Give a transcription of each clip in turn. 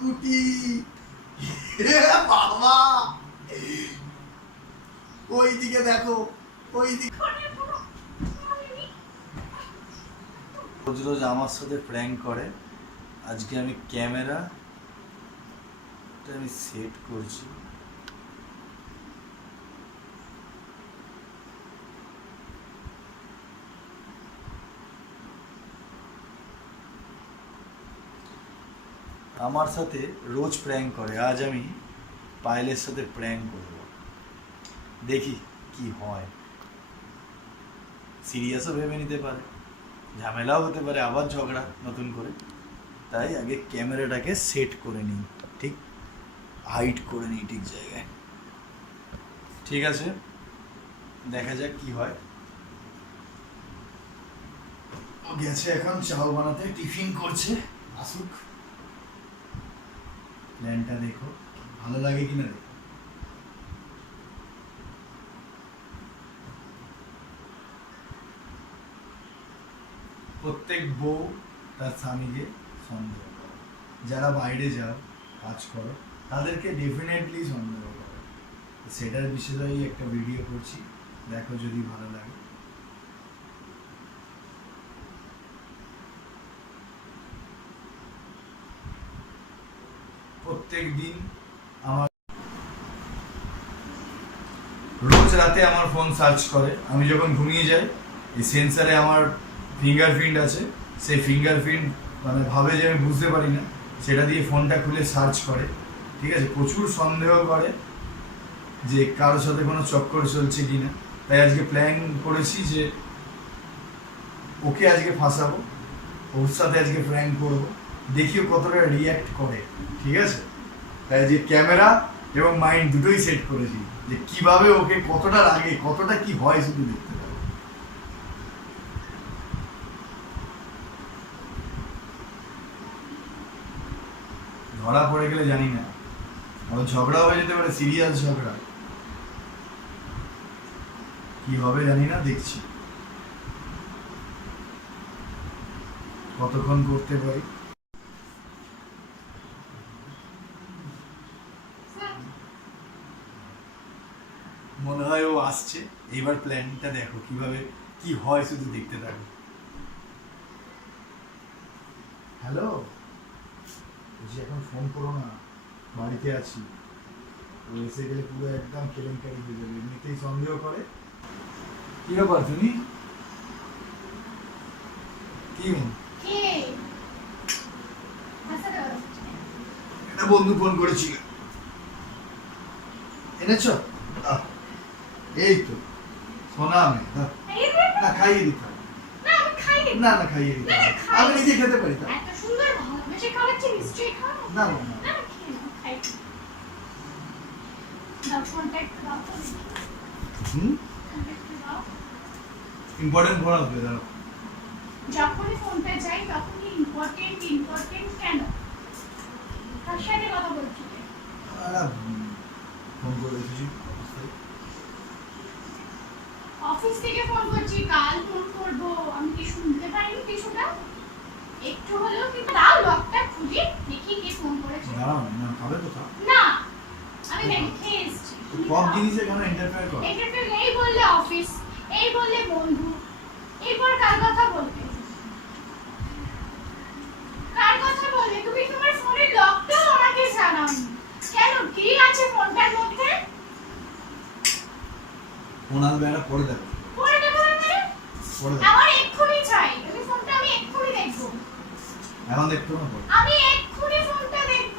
কুটি। বাবা। ওই দিকে দেখো ওই দিকে রোজ রোজ আমার সাথে প্র্যাঙ্ক করে। আজকে আমি ক্যামেরা আমি সেট করছি। আমার সাথে রোজ প্র্যাঙ্ক করে। আজ আমি পায়েলের সাথে প্র্যাঙ্ক করব। দেখি কি হয়। সিরিয়াসও ভেবে নিতে পারে। ঝামেলাও হতে পারে, আবার ঝগড়া নতুন করে। তাই আগে ক্যামেরাটাকে সেট করে নিই, ঠিক? হাইট করে নিই ঠিক জায়গায়। ঠিক আছে? দেখা যাক কি হয়। গেছে এখন চাল বানাতে। টিফিন করছে। আসুক। প্ল্যানটা দেখো। ভালো লাগে কিনা দেখো? প্রত্যেক বউ তার স্বামীকে সন্দেহ করে। যারা বাইরে যাও, কাজ করো, তাদেরকে ডেফিনেটলি সন্দেহ করে। সেটার বিষয়ে একটা ভিডিও করছি। দেখো যদি ভালো লাগে। প্রত্যেক দিন আমার রোজ রাতে আমার ফোন সার্চ করে। আমি যখন ঘুমিয়ে যাই, এই সেন্সারে আমার ফিঙ্গারপ্রিন্ট আছে। সেই ফিঙ্গারপ্রিন্ট মানে ভাবে যে আমি বুঝতে পারি না, সেটা দিয়ে ফোনটা খুলে সার্চ করে। ঠিক আছে? প্রচুর সন্দেহ করে যে কারোর সাথে কোনো চক্কর চলছে কিনা। তাই আজকে প্ল্যান করেছি যে ওকে আজকে ফাঁসাবো, ওর সাথে আজকে প্র্যাঙ্ক করব। দেখিও কতটা রিয়্যাক্ট করে। ঠিক আছে? যে ক্যামেরা এবং মাইন্ড দুটোই সেট করেছি যে কীভাবে ওকে কতটা লাগে, কতটা কি হয় শুধু দেখতে ধরা পড়ে গেলে জানি না। আবার ঝগড়া হয়ে যেতে পারে সিরিয়াস ঝগড়া। কি হবে জানি না, দেখছি। কতক্ষণ করতে পারি মনে হয় ও আসছে এবার প্ল্যানটা দেখো কীভাবে কি হয় শুধু দেখতে থাকো। হ্যালো বলছি এখন ফোন করো না বাড়িতে আছি। ও এসে গেলে পুরো একদম কেলেঙ্কারি হয়ে যাবে এমনিতেই সন্দেহ করে। কি ব্যাপার তুমি কি? আচ্ছা দাও। একটা বন্ধু ফোন করেছিল। এনেছ? এই তো সোনা আমি। না খাইয়ে দিতে হবে। না, না খাইয়ে দিতে না, হবে। খাই। আমি নিজে খেতে পারি তা এত সুন্দর ভালোবেসে খাওয়াচ্ছি, নিশ্চয়ই খাও। না, না। ইম্পর্টেন্ট ফোন আসবে দাঁড়াও যখনই ফোনটা চাই তখনই ইম্পর্টেন্ট ইম্পর্টেন্ট কেন তার সাথে কথা বলছি আহ, ফোন করে এসেছি অবস্থায়। অফিস থেকে ফোন করছি কাল ফোন করব। আমি কি শুনতে পাইনি কিছুটা? একটু হলেও কি দাও লকটা খুলি দেখি কে ফোন করেছে। দাঁড়াও না খাবে কোথাও না আমি দেখে এসেছি। সব জিনিসে কেন ইন্টারফেয়ার করো? একটু এই বললে অফিস এই বললে বন্ধু। এরপর কার কথা বলবে? কার কথা বলবে? তুমি তোমার ফোনের লকটাও আমাকে জানাওনি। কেন? কি আছে ফোনটার মধ্যে? ফোন আসবে পরে দেখো পরে দেবো মানে পরে দেখো আমার এক্ষুনি চাই। আমি ফোনটা আমি এক্ষুনি দেখব। এখন দেখতে না আমি এক্ষুনি ফোনটা দেখব।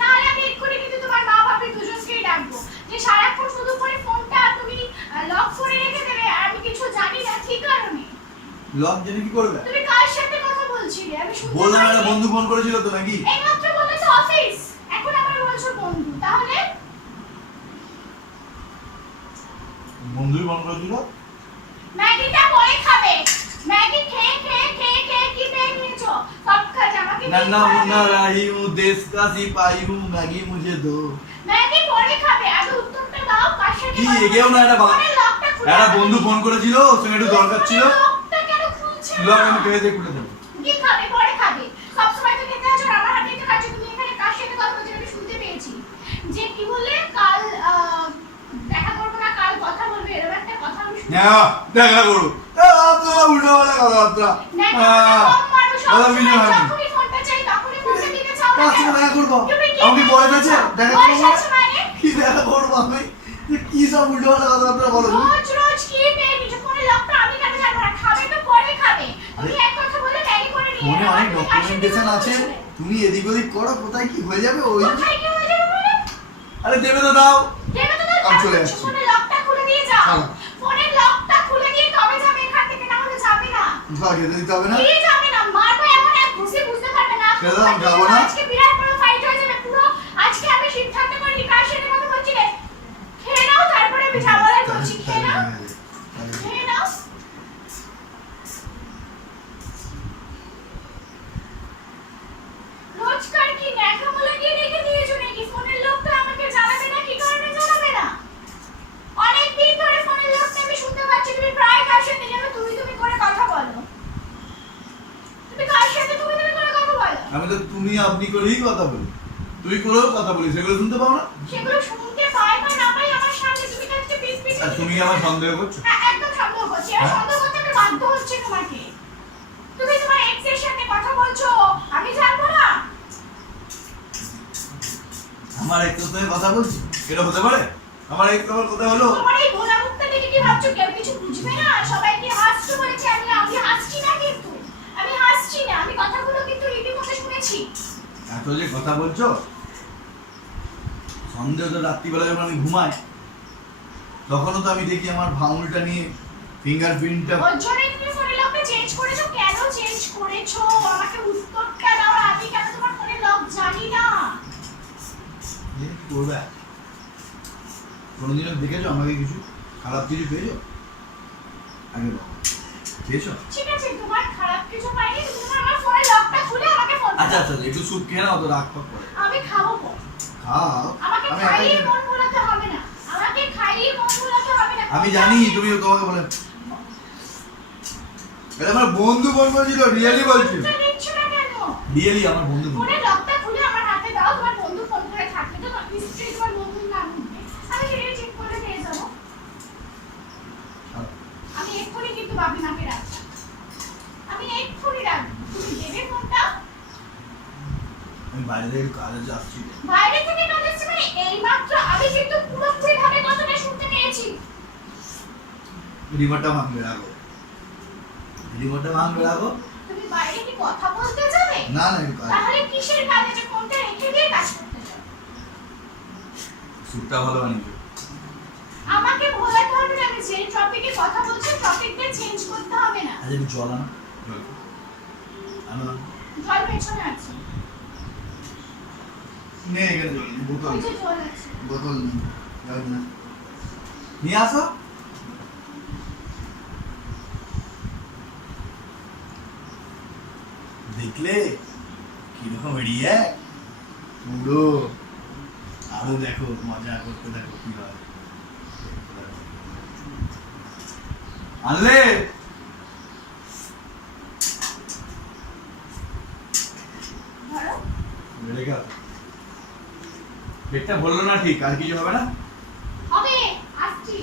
তাহলে আমি এক্ষুনি কিন্তু তোমার মা বাবা দুজনকেই ডাকবো। যে সারাক্ষণ শুধু করে ফোনটা তুমি লক করে রেখে দেবে আর আমি কিছু জানি না কি কারণে? লক জেনে কি করবে? তুমি কার সাথে কথা বলছিলে? আমি শুনতে বললাম একটা। বন্ধু ফোন করেছিল তো নাকি? এইমাত্র বললে তো অফিস এখন আবার বলছো বন্ধু। তাহলে? বন্ধুই ফোন করেছিল? ম্যাগিটা পরে খাবে। ম্যাগি খেয়ে খেয়ে খেয়ে খেয়ে কি পেয়ে নিয়েছো? সব কাজ আমাকে नन्ना मुन्ना राही हूँ देश का सिपाही हूँ मैगी मुझे दो ম্যাগি পরে খাবে। আগে উত্তরটা দাও কার কি কথা এগিয়েও না এটা বাবা বলছো? একটা বন্ধু ফোন করেছিল ওখানে একটু দরকার ছিল। লকটা আমি পেয়ে দিয়ে খুলে দেবো। কি খাবে? পরে খাবে। সবসময় তো খেতে আসো আমার হাতে একটা কাজ তুমি এখানে কার সাথে কথা বলছো আমি শুনতে পেয়েছি। যে কি বলে কাল দেখা করো। আপনারা উল্টো পাল্টা কথাবার্তা। হ্যাঁ, কথা না? দেখা করব। আমি বয়স আছে? দেখা করব? মানে? কি দেখা করব আমি? যে কি সব উল্টো পাল্টা কথাবার্তা বলো তুমি? রোজ রোজ কি পেয়ে নিছো ফোনে লকটা আমি কেন জানব না? খাবে তো পরে খাবে। তুমি এক কথা বলে ম্যারি করে নিয়ে ফোনে অনেক তুমি কার ডকুমেন্টেশন আছে। তুমি এদিক ওদিক করো কোথায় কি হয়ে যাবে ওই কোথায় কি হয়ে যাবে আরে দেবে তো দাও। দেবে তো দাও, আমি চলে। লকটা খুলে দিয়ে যাও চলো। ফোনের লকটা খুলে দিয়ে তবে যাবে এখান থেকে না হলে যাবে না যাও দিতে হবে না। যাবে না? মারবো এমন এক ঘুষি বুঝতে পারবে না। দাও, যাব না। আজকে বিরাট বড় ফাইট হয়ে যাবে পুরো আজকে আমি সিদ্ধান্ত করিনি কার সাথে কথা বলছি রে খেয়ে নাও তারপরে আমি যা বলার বলছি খেয়ে নাও খেয়ে নাও রোজকার কি ন্যাকামো লাগিয়ে রেখে দিয়েছ নাকি ফোনের লোকটা আমাকে জানাবে না কি কারণে জানাবে না অনেক দিন ধরে ফোনের লোকটা আমি শুনতে পাচ্ছি তুমি প্রায় কার সাথে যেন তুমি তুমি করে কথা বলো তুমি কার সাথে তুমি তুমি করে কথা বলো আমি তো করেই কথা বলি। তুই করেও কথা বলি সেগুলো শুনতে পাও না? সেগুলো শুনতে পাই বা না পাই আমার সামনে তুমি আর তুমি আমার সন্দেহ করছ? হ্যাঁ, একদম সন্দেহ করছি। আর হ্যাঁ? সন্দেহ করতে আমি বাধ্য হচ্ছে তোমাকে। তুমি তোমার এক্সের সাথে কথা বলছো আমি জানব না। আমার এক কথায় কথা বলছি? এটা হতে পারে? আমার কথা হলো? তোমার এই ভোলা মুখটা দেখে কি ভাবছ? কেউ কিছু বুঝবে না? সবাই কি হাসছো বলেছে আমি আমি হাসছি না কিন্তু? আমি হাসছি না। আমি কথাগুলো কিন্তু রীতিমতো শুনেছি। এত যে কথা বলছো? সন্দেহ তো রাত্রিবেলা যখন আমি ঘুমাই তখনও তো আমি দেখি আমার ভাঙুলটা নিয়ে ফিঙ্গারপ্রিন্টটা ওর জন্য তুমি ফোনের লকটা চেঞ্জ করেছ? কেন চেঞ্জ করেছ? আমাকে উত্তরটা দাও আমি কেন তোমার ফোনের লক জানি না। করবে? কোনোদিনও দেখেছ আমাকে কিছু? খারাপ কিছু পেয়েছ? আগে বলো। পেয়েছ? ঠিক আছে তোমার খারাপ কিছু পাইনি তুমি আমার ফোনের লকটা খুলে আচ্ছা আচ্ছা একটু স্যুপ খেয়ে নাও তো রাগ পাক করে। আমি খাব। খাও। আমাকে খাইয়ে মন ভোলাতে হবে না। আমাকে খাইয়ে মন ভোলাতে হবে না। আমি জানি তুমি তোমাকে বলে এটা আমার বন্ধু বলছিল রিয়েলি বলছি উত্তর দিচ্ছ না কেন? রিয়েলি আমার বন্ধু ফোন ফোনের লকটা খুলে আমার হাতে দাও তোমার বন্ধু ফোন করে থাকলে তো নিশ্চয়ই তোমার বন্ধুর নাম উঠবে আমি সেটা চেক করে দিয়ে যাব আমি এক্ষুনি কিন্তু বাবিনাকে রাখব আমি এক্ষুনি রাখব তুমি দেবে ফোনটা আমি বাইরে কাজে যাচ্ছি। বাইরে থেকে কাজ আসছে মানে এইমাত্র আমি কিন্তু পুরোপুরি ভাবে কথাটা শুনতে পেয়েছি। রিমোটটা ভাঙবে রাখো। রিমোটটা ভাঙবে রাখো। তুমি বাইরে কি কথা বলতে যাবে? না না তাহলে কিসের কাজে যে ফোনটা রেখে দিয়ে কাজ করতে যাবে? স্যুপটা ভালো বানিয়েছো আমাকে ভোলাতে হবে না আমি যে টপিকে কথা বলছি টপিকটা চেঞ্জ করতে হবে না। আচ্ছা একটু জল আনো। জল আনো। জল পেছনে আছে। নে এখানে জল নেই, বোতল ওই যে জল আছে বোতল নেই জল না নিয়ে আসো দেখলে কীরকম এড়িয়ে পুরো আরও দেখো মজা করতে দেখো কি হয় আনলে ধরো বেড়ে গেল পেটটা ভরলো না ঠিক আর কিছু হবে না? হবে আসছি।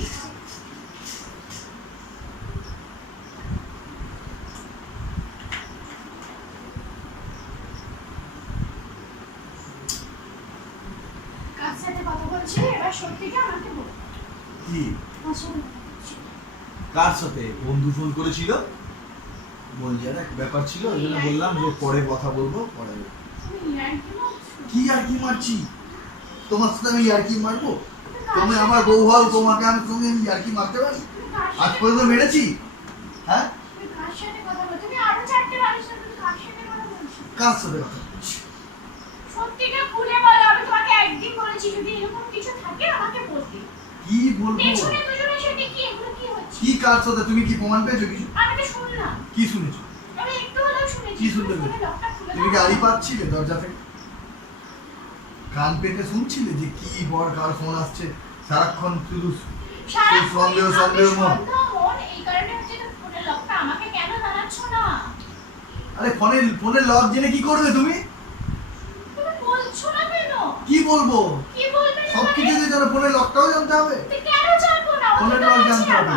কার সাথে বন্ধু ফোন করেছিল? বলছি ব্যাপার ছিল ওই জন্য বললাম যে পরে কথা বলব পরে। কি আর কি মারছি? তোমার সাথে আমি আর কি মারবো? তুমি আমার বউ হও তোমাকে আমি তুমি আমি আর কি মারতে পারি? আজ পর্যন্ত মেরেছি? হ্যাঁ? কার সাথে কথা? সত্যিটা খুলে বলো আমি তোমাকে একদিন বলেছি যদি এরকম কিছু থাকে আমাকে বলতে। কি বলব? পেছনে দুজনের সাথে কি এগুলো কি হচ্ছে? কি কার সাথে? তুমি কি প্রমাণ পেয়েছ কিছু? আমি তো শুনলাম। কি শুনেছো? আমি একটু হলেও শুনেছি। কি শুনতে তুমি কি। আড়ি পাচ্ছিলে দরজা থেকে? কান পেতে শুনছিলে যে কি বর কার ফোন আসছে? সারাক্ষণ শুধু সন্দেহ, সন্দেহ মন। আরে ফোনের ফোনের লক জেনে কি করবে তুমি? কি বলব? সব কিছু দিয়ে যেন ফোনের লকটাও জানতে হবে। ফোনের লক জানতে হবে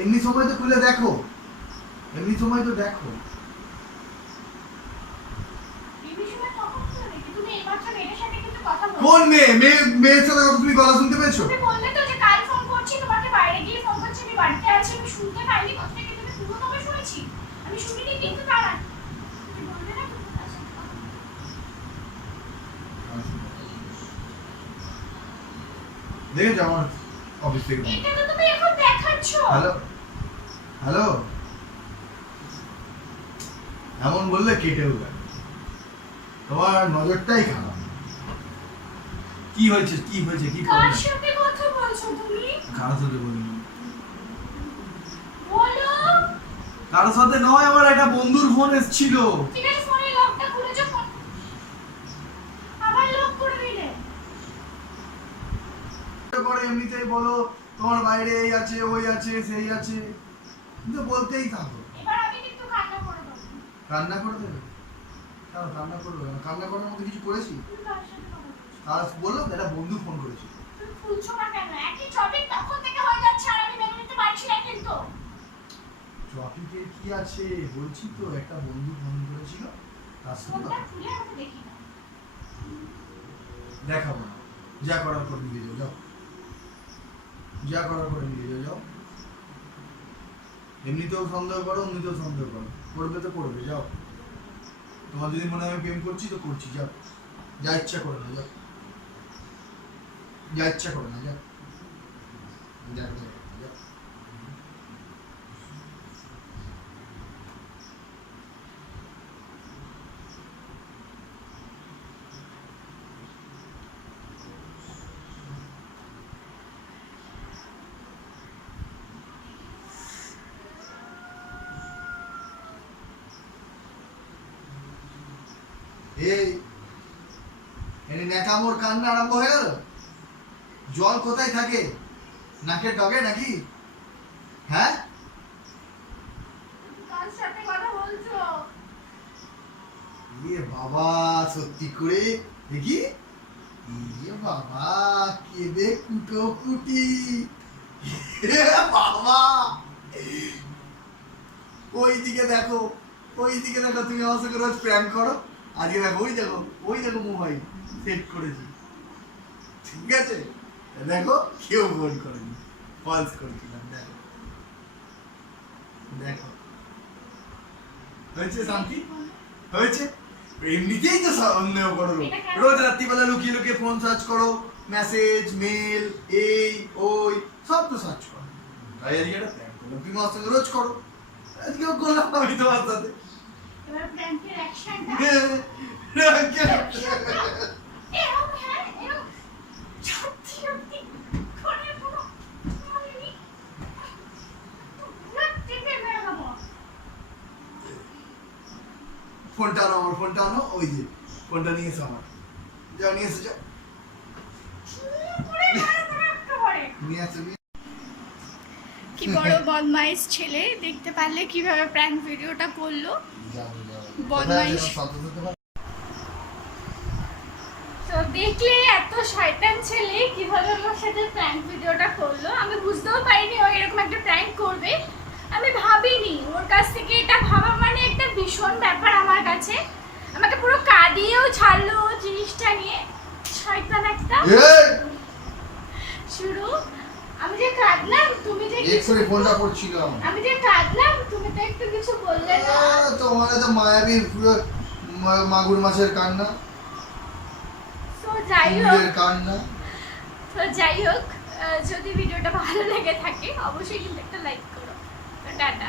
এমনি সময় তো খুলে দেখো। এমনি সময় তো দেখো এই বিষয়ে কখন হলো নাকি? তুমি এইমাত্র মেয়েটার সাথে কিন্তু কথা বলছো। কোন মেয়ে? মেয়ে মেয়ের সাথে তুমি গলা শুনতে পেয়েছ তুমি বললে তো যে কাল ফোন করছি তোমাকে বাইরে গিয়ে ফোন করছি আমি বাড়িতে আছি আমি শুনতে পাইনি কথাটা কিন্তু আমি পুরো তোমাকে শুনেছি আমি শুনিনি কিন্তু তারা তুমি বললে না তুমি তার সাথে কথা বলছো। দেখেছ আমার অফিস থেকে এটা তো তুমি এখন দেখাচ্ছ হ্যালো হ্যালো এমন বললে কেটেও যায় তোমার নজরটাই খারাপ কি হয়েছে? কি হয়েছে? কি কার সাথে কথা বলছো তুমি? কারোর সাথে বলিনি বলো। কারোর সাথে নয় আমার একটা বন্ধুর ফোন এসেছিল। ঠিক আছে ফোনের লকটা খুলেছো ফোন আবার লক করে দিলে। পরে এমনিতেই বলো তোমার বাইরে এই আছে ওই আছে সেই আছে। কিন্তু বলতেই থাকো। এবার আমি কিন্তু কান্না করে দেবো। কান্না করে দেবে? কেন কান্না করবে? না কান্না করার মতো কিছু করেছি? আর বললাম একটা বন্ধু ফোন করেছি তুমি না কেন? একই টপিক তখন থেকে হয়ে যাচ্ছে আর আমি মেনে নিতে পারছি না কিন্তু। টপিকের কি আছে বলছি তো একটা বন্ধু ফোন করেছিল তার সাথে খুলে আমাকে দেখি না। দেখাবো না। যা করার করে নিয়ে যাও যাও। যা করার করে নিয়ে যাও যাও। এমনিতেও সন্দেহ করো এমনিতেও সন্দেহ করো। করবে তো করবে যাও। তোমার যদি মনে হয় প্রেম করছি তো করছি যাও। যা ইচ্ছা করে না যাও। যা ইচ্ছা করে না যাও যা যা, যাও এই এনে ন্যাকামোর কান্না আরম্ভ হয়ে গেল জল কোথায় থাকে? নাকের ডগে নাকি? হ্যাঁ? ইয়ে বাবা সত্যি করে? দেখি? ইয়ে বাবা কেঁদে কুটো কুটি। বাবা! ওই দিকে দেখো ওই দিকে দেখো তুমি আমার সঙ্গে রোজ প্র্যাঙ্ক করো? আজকে দেখো ওই দেখো ওই দেখো মোবাইল সেট করেছি। ঠিক আছে? দেখো কেউ ফোন করেনি। ফলস করেছিলাম দেখো। দেখো। হয়েছে শান্তি? হয়েছে? এমনিতেই তো সন্দেহ করো রোজ রাত্রিবেলা লুকিয়ে লুকিয়ে ফোন সার্চ করো মেসেজ মেল এই ওই সব তো সার্চ করো। তাই আজকে একটা প্ল্যান করলাম। তুমি আমার সঙ্গে রোজ করো। আজকেও করলাম আমি তোমার সাথে। প্র্যাঙ্কের অ্যাকশনটা ফোনটা আনো আমার ফোনটা আনো ওই যে ফোনটা নিয়ে এসো আমার। যাও নিয়ে এসো যাও। পুরো মারো পুরো একেবারে নিয়ে আসো কি বড় বদমাইশ ছেলে দেখতে পারলে কীভাবে প্র্যাঙ্ক ভিডিওটা করল? বদমাইশ। কোথায় শব্দ শুনতে পাচ্ছ? তো দেখলে এত শয়তান ছেলে কীভাবে আমার সাথে প্র্যাঙ্ক ভিডিওটা করল? আমি বুঝতেও পারিনি ও এরকম একটা প্র্যাঙ্ক করবে। আমি ভাবিনি ওর কাছ থেকে এটা ভাবা মানে একটা ভীষণ ব্যাপার আমার কাছে। আমাকে পুরো কাঁদিয়েও ছাড়লো জিনিসটা নিয়ে। শয়তান একটা। শুরু আমি যে কাঁদলাম তুমি যে এক্সরে ফোনটা করছিল আমার আমি যে কাঁদলাম তুমি তো একটু কিছু বললে না। তোমার তো মায়াবীর পুরো মাগুর মাছের কান্না। তো যাই হোক। তো যাই হোক যদি ভিডিওটা ভালো লেগে থাকে অবশ্যই কিন্তু একটা লাইক করো। টাটা।